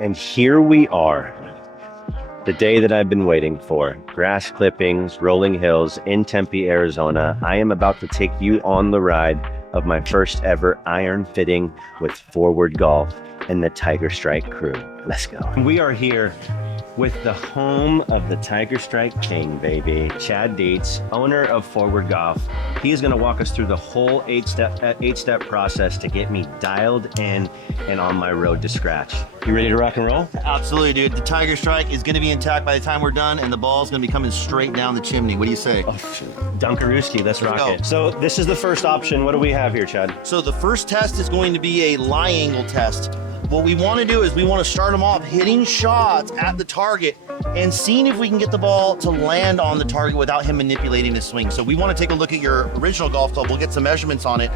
And here we are, the day that I've been waiting for. Grass clippings, rolling hills in Tempe, Arizona. I am about to take you on the ride of my first ever iron fitting with Forward Golf and the Tiger Strike crew. Let's go. We are here with the home of the Tiger Strike King, baby. Chad Dietz, owner of Forward Golf. He is gonna walk us through the whole eight-step process to get me dialed in and on my road to scratch. You ready to rock and roll? Absolutely, dude. The Tiger Strike is gonna be intact by the time we're done, and the ball's gonna be coming straight down the chimney. What do you say? Oh, Dunkarooski, let's rock go. it. So this is the first option. What do we have here, Chad? So the first test is going to be a lie angle test. What we want to do is we want to start them off hitting shots at the target and seeing if we can get the ball to land on the target without him manipulating his swing. So we want to take a look at your original golf club. We'll get some measurements on it.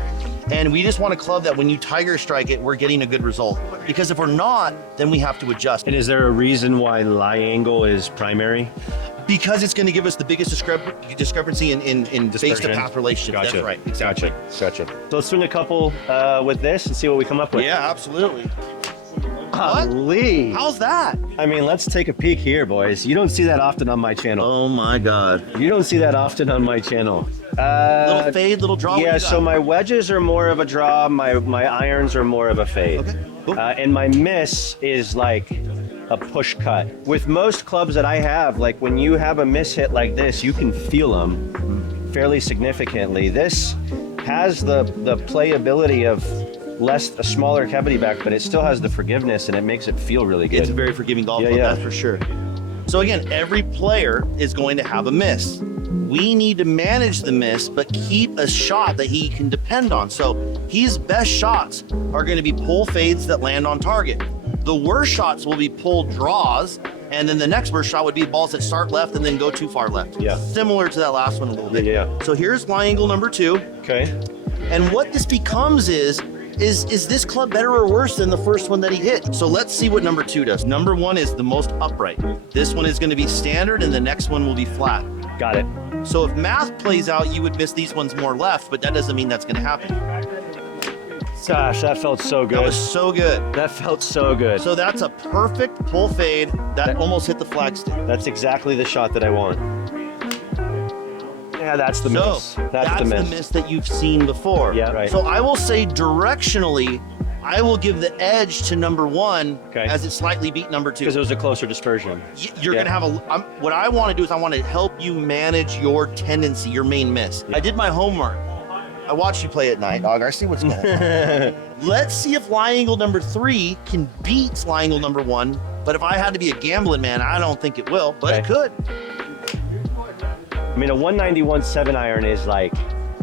And we just want a club that when you Tiger Strike it, we're getting a good result. Because if we're not, then we have to adjust. And is there a reason why lie angle is primary? Because it's going to give us the biggest discrepancy in base to path relationship. Gotcha. That's right. Exactly. Gotcha. So let's swing a couple with this and see what we come up with. Yeah, absolutely. Golly. How's that? I mean, let's take a peek here, boys. You don't see that often on my channel. Oh my God. You don't see that often on my channel. Little fade, little draw. Yeah, so my wedges are more of a draw. My irons are more of a fade. Okay. Cool. And my miss is like a push cut. With most clubs that I have, like when you have a miss hit like this, you can feel them fairly significantly. This has the playability of a smaller cavity back, but it still has the forgiveness and it makes it feel really good. It's a very forgiving golf club, that's for sure. So again, every player is going to have a miss. We need to manage the miss, but keep a shot that he can depend on. So his best shots are going to be pull fades that land on target. The worst shots will be pull draws, and then the next worst shot would be balls that start left and then go too far left. Yeah. Similar to that last one a little bit. Yeah. So here's lie angle number 2. Okay. And what this becomes is this club better or worse than the first one that he hit? So let's see what number 2 does. Number 1 is the most upright. This one is going to be standard and the next one will be flat. Got it. So if math plays out, you would miss these ones more left, but that doesn't mean that's going to happen. Gosh, that felt so good. That was so good. That felt so good. So that's a perfect pull fade that almost hit the flagstick. That's exactly the shot that I want. Yeah, that's the miss. That's the miss that you've seen before. Yeah, right. So I will say directionally, I will give the edge to number 1 as it slightly beat number 2. Because it was a closer dispersion. You're going to have what I want to do is I want to help you manage your tendency, your main miss. I did my homework. I watched you play at night, dog. I see what's going on. Let's see if lie angle number 3 can beat lie angle number 1. But if I had to be a gambling man, I don't think it will, but it could. I mean, a 191 7-iron is like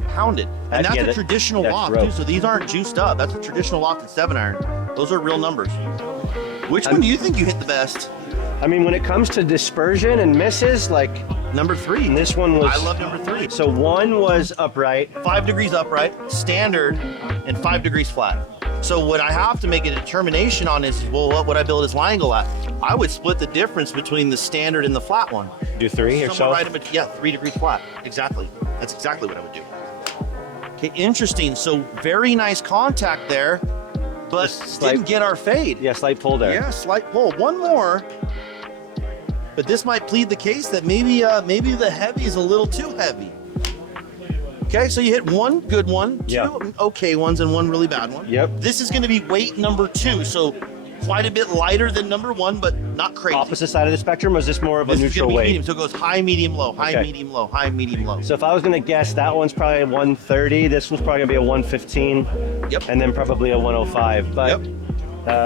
pounded. And that's a traditional loft, too. So these aren't juiced up. That's a traditional loft at 7-iron. Those are real numbers. Which one do you think you hit the best? I mean, when it comes to dispersion and misses, like number 3. And this one was. I love number 3. So 1 was upright, 5 degrees upright, standard, and 5 degrees flat. So what I have to make a determination on is, well, what would I build his lie angle at? I would split the difference between the standard and the flat one. Do 3 or so? Right in between, yeah, 3 degrees flat. Exactly. That's exactly what I would do. Okay, interesting. So very nice contact there, but didn't get our fade. Yeah, slight pull there. Yeah, slight pull. One more. But this might plead the case that maybe the heavy is a little too heavy. Okay, so you hit 1 good one, 2 okay ones, and 1 really bad one. Yep. This is going to be weight number 2, so quite a bit lighter than number 1, but not crazy. Opposite side of the spectrum, or is this more of a neutral weight? Medium, so it goes high, medium, low, high, medium, low, high, medium, low. So if I was going to guess, that one's probably a 130. This one's probably going to be a 115. Yep. And then probably a 105. But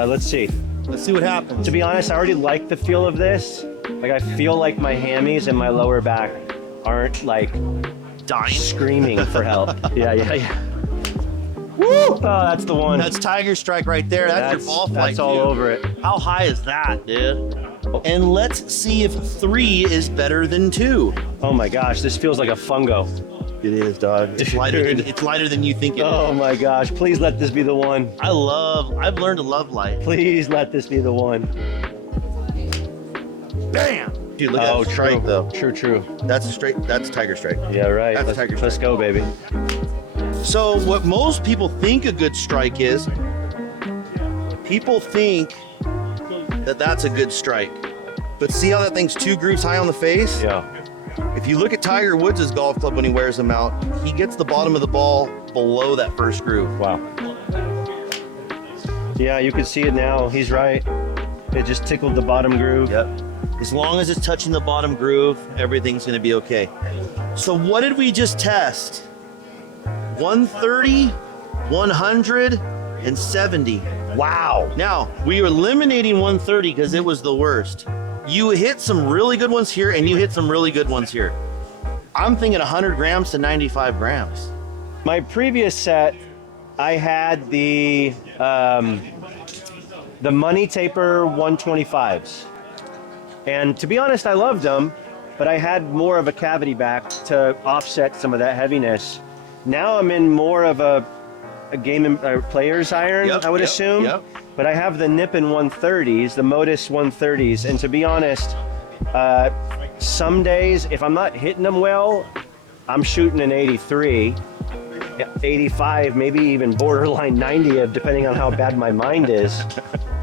let's see. Let's see what happens. To be honest, I already like the feel of this. Like, I feel like my hammies and my lower back aren't like dying, screaming for help. Yeah. Woo! Oh, that's the one. That's Tiger Strike right there. That's your ball flight. That's all over it. How high is that, dude? And let's see if 3 is better than 2. Oh my gosh, this feels like a fungo. It is, dog. It's lighter than you think it is. Oh my gosh, please let this be the one. I've learned to love light. Please let this be the one. Bam! Dude, look at that strike, though. True. That's Tiger Strike. Yeah, right. That's Tiger Strike. Let's go, baby. So what most people think a good strike is, people think that that's a good strike. But see how that thing's 2 grooves high on the face? Yeah. If you look at Tiger Woods' golf club when he wears them out, he gets the bottom of the ball below that first groove. Wow. Yeah, you can see it now. He's right. It just tickled the bottom groove. Yep. As long as it's touching the bottom groove, everything's gonna be okay. So what did we just test? 130, 100, and 70. Wow. Now, we are eliminating 130 because it was the worst. You hit some really good ones here, and you hit some really good ones here. I'm thinking 100 grams to 95 grams. My previous set, I had the Money Taper 125s. And to be honest, I loved them, but I had more of a cavity back to offset some of that heaviness. Now I'm in more of a player's iron, I would assume. Yep. But I have the Nippon 130s, the Modus 130s, and to be honest, some days, if I'm not hitting them well, I'm shooting an 83, 85, maybe even borderline 90, depending on how bad my mind is.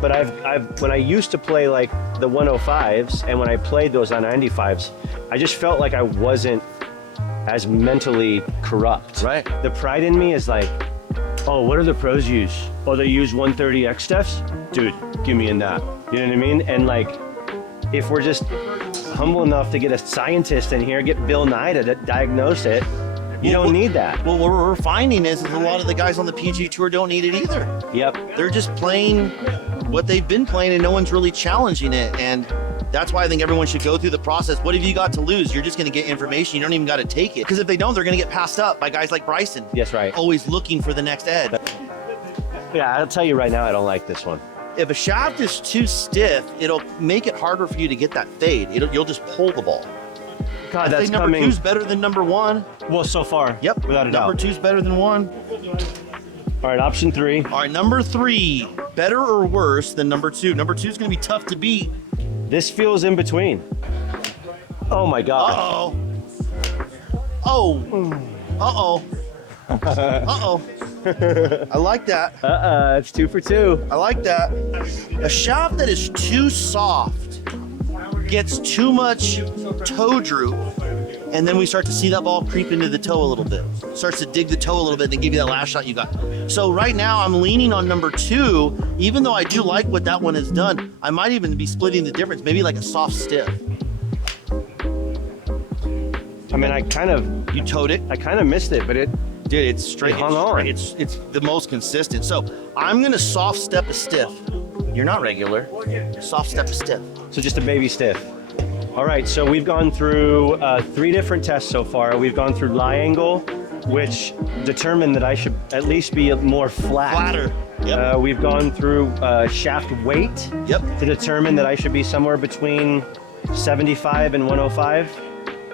But when I used to play like the 105s, and when I played those on 95s, I just felt like I wasn't as mentally corrupt. Right. The pride in me is like, oh, what do the pros use? Oh, they use 130X stuffs? Dude, give me in that. You know what I mean? And like, if we're just humble enough to get a scientist in here, get Bill Nye to diagnose it, you don't need that. Well, what we're finding is a lot of the guys on the PGA Tour don't need it either. Yep. They're just playing what they've been playing, and no one's really challenging it. And that's why I think everyone should go through the process. What have you got to lose? You're just going to get information. You don't even got to take it. Because if they don't, they're going to get passed up by guys like Bryson. Yes, right. Always looking for the next edge. Yeah, I'll tell you right now, I don't like this one. If a shaft is too stiff, it'll make it harder for you to get that fade. You'll just pull the ball. God, I that's think number coming. 2's better than number 1. Well, so far. Yep. Without a doubt. Number 2's better than 1. All right, option 3. All right, number 3, better or worse than number 2? Number 2 is going to be tough to beat. This feels in between. Oh my God. Uh-oh. Oh. Uh-oh. Uh-oh. I like that. It's 2 for 2. I like that. A shaft that is too soft gets too much toe droop, and then we start to see that ball creep into the toe a little bit. Starts to dig the toe a little bit, then give you that last shot you got. So right now I'm leaning on number 2, even though I do like what that one has done. I might even be splitting the difference, maybe like a soft stiff. I mean, You towed it. I kind of missed it, but Dude, it's straight. It hung on. It's the most consistent. So I'm gonna soft step a stiff. You're not regular. Soft step a stiff. So just a baby stiff. All right, so we've gone through 3 different tests so far. We've gone through lie angle, which determined that I should at least be more flat. Flatter. Yep. We've gone through shaft weight Yep. to determine that I should be somewhere between 75 and 105.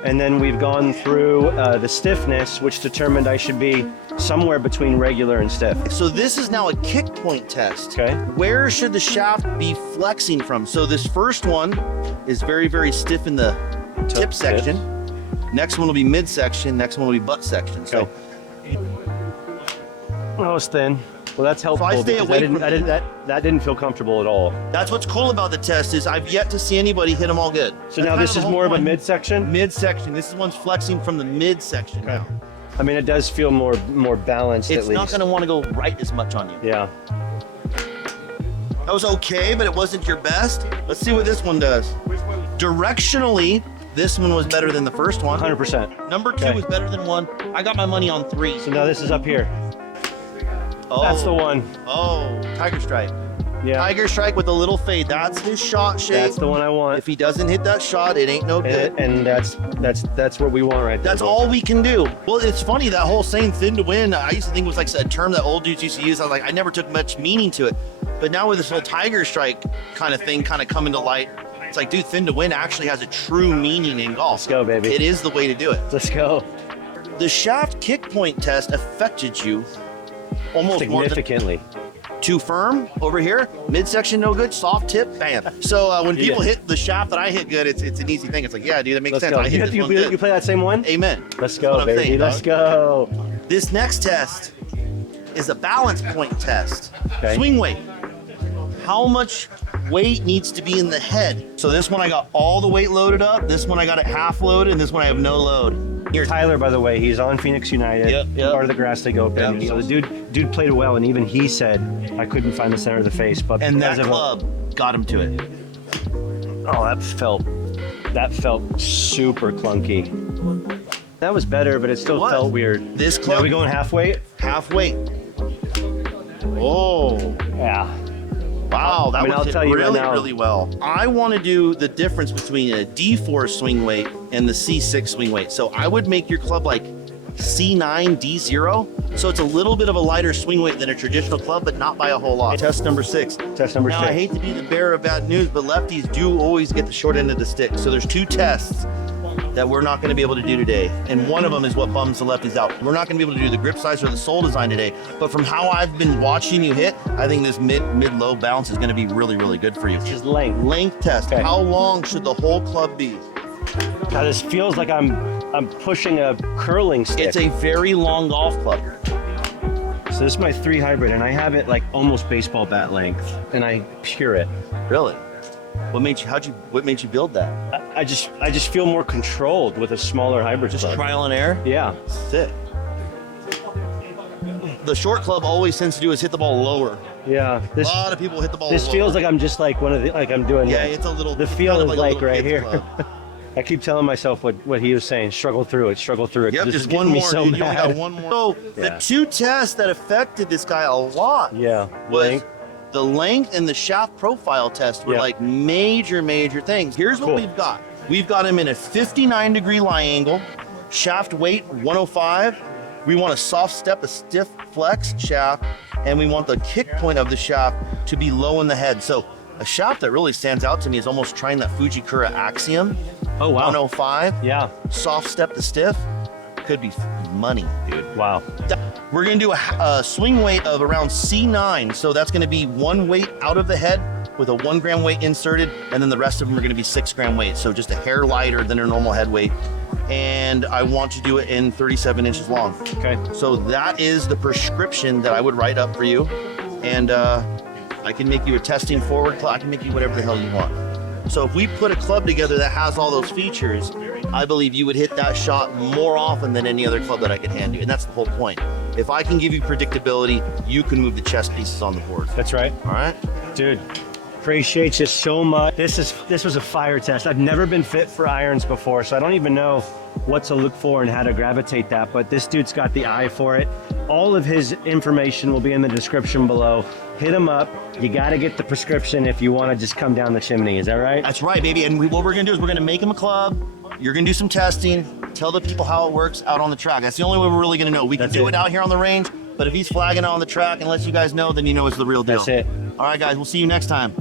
And then we've gone through the stiffness, which determined I should be somewhere between regular and stiff. So this is now a kick point test. Okay. Where should the shaft be flexing from? So this first one is very, very stiff in the tip section. Next one will be midsection. Next one will be butt section. So That was thin. Well, that's helpful. So I stay because away didn't, from I didn't, that didn't feel comfortable at all. that's what's cool about the test is I've yet to see anybody hit them all good. So now this is more of a midsection? Midsection. This one's flexing from the midsection now. I mean, it does feel more balanced It's at least. not going to want to go right as much on you. Yeah. That was okay, but it wasn't your best. Let's see what this one does. Directionally, this one was better than the first one. 100%. Number 2 Okay. was better than 1. I got my money on 3. So now this is up here. Oh, That's the one. Oh, Tiger Strike. Yeah. Tiger Strike with a little fade. That's his shot shape. That's the one I want. If he doesn't hit that shot, it ain't no good. And that's what we want right there. That's all we can do. Well, it's funny, that whole saying thin to win, I used to think it was like a term that old dudes used to use. I was like, I never took much meaning to it. But now with this whole Tiger Strike kind of thing kind of coming to light, it's like, dude, thin to win actually has a true meaning in golf. Let's go, baby. It is the way to do it. Let's go. The shaft kick point test affected you almost more than Significantly. too firm over here, midsection no good, soft tip, bam. So when people hit the shaft that I hit good, it's an easy thing. It's like, yeah, dude, that makes Let's sense. go. I hit this You one good. play that same one? Amen. Let's That's go, what I'm baby. saying, Let's dog. go. This next test is a balance point test. Okay. Swing weight. How much weight needs to be in the head. So this one I got all the weight loaded up. This one I got it half loaded, and this one I have no load. Here, Tyler, by the way, he's on Phoenix United. Yep. Part of the Grass League Open. Yep. So the dude played well, and even he said I couldn't find the center of the face. But And that because of club got him to it. Oh, that felt super clunky. That was better, but it still felt weird. This Now club, we going half weight? half weight. Oh, Yeah. wow, that I mean, was I'll hit tell you right really, now. really well. I want to do the difference between a D4 swing weight and the C6 swing weight. So I would make your club like C9, D0. So it's a little bit of a lighter swing weight than a traditional club, but not by a whole lot. Test number 6. Test number Now, 6. I hate to be the bearer of bad news, but lefties do always get the short end of the stick. So there's 2 tests that we're not going to be able to do today. And one of them is what bums the lefties out. We're not going to be able to do the grip size or the sole design today. But from how I've been watching you hit, I think this mid-low bounce is going to be really, really good for you. Just length. Length test. Okay. How long should the whole club be? God, this feels like I'm pushing a curling stick. It's a very long golf club. So this is my 3 hybrid, and I have it like almost baseball bat length, and I pure it. Really? What made you build that? I just feel more controlled with a smaller hybrid Just club. trial and error? Yeah. Sick. The short club always tends to do is hit the ball lower. Yeah. A lot of people hit the ball This lower. feels like I'm just like one of the I'm doing. Yeah, this. it's a little. The it's feel kind of is a like little right kid's here. club. I keep telling myself what he was saying. Struggle through it. Struggle through it. Yep, 'cause this just is one getting me more. so Dude. You only mad. got one more. So Yeah. the 2 tests that affected this guy a lot Yeah. was Length. the length and the shaft profile test were Yeah. like major things. Here's what Cool. we've got. We've got him in a 59-degree lie angle, shaft weight 105. We want a soft step, a stiff flex shaft, and we want the kick point of the shaft to be low in the head. So a shaft that really stands out to me is almost trying that Fujikura Axiom. Oh wow. 105, Yeah. soft step to stiff, could be money, dude. Wow. We're gonna do a swing weight of around C9, so that's gonna be 1 weight out of the head with a 1 gram weight inserted, and then the rest of them are gonna be 6 gram weight, so just a hair lighter than a normal head weight. And I want to do it in 37 inches long. Okay. So that is the prescription that I would write up for you, and I can make you a testing forward club. I can make you whatever the hell you want. So if we put a club together that has all those features, I believe you would hit that shot more often than any other club that I could hand you. And that's the whole point. If I can give you predictability, you can move the chess pieces on the board. That's right. All right? Dude, appreciate you so much. This was a fire test. I've never been fit for irons before, so I don't even know what to look for and how to gravitate that, but this dude's got the eye for it. All of his information will be in the description below. Hit him up. You got to get the prescription if you want to just come down the chimney. Is that right? That's right, baby. And what we're going to do is we're going to make him a club. You're going to do some testing. Tell the people how it works out on the track. That's the only way we're really going to know. We can That's do it. it out here on the range, but if he's flagging it on the track and lets you guys know, then you know it's the real deal. That's it. All right, guys. We'll see you next time.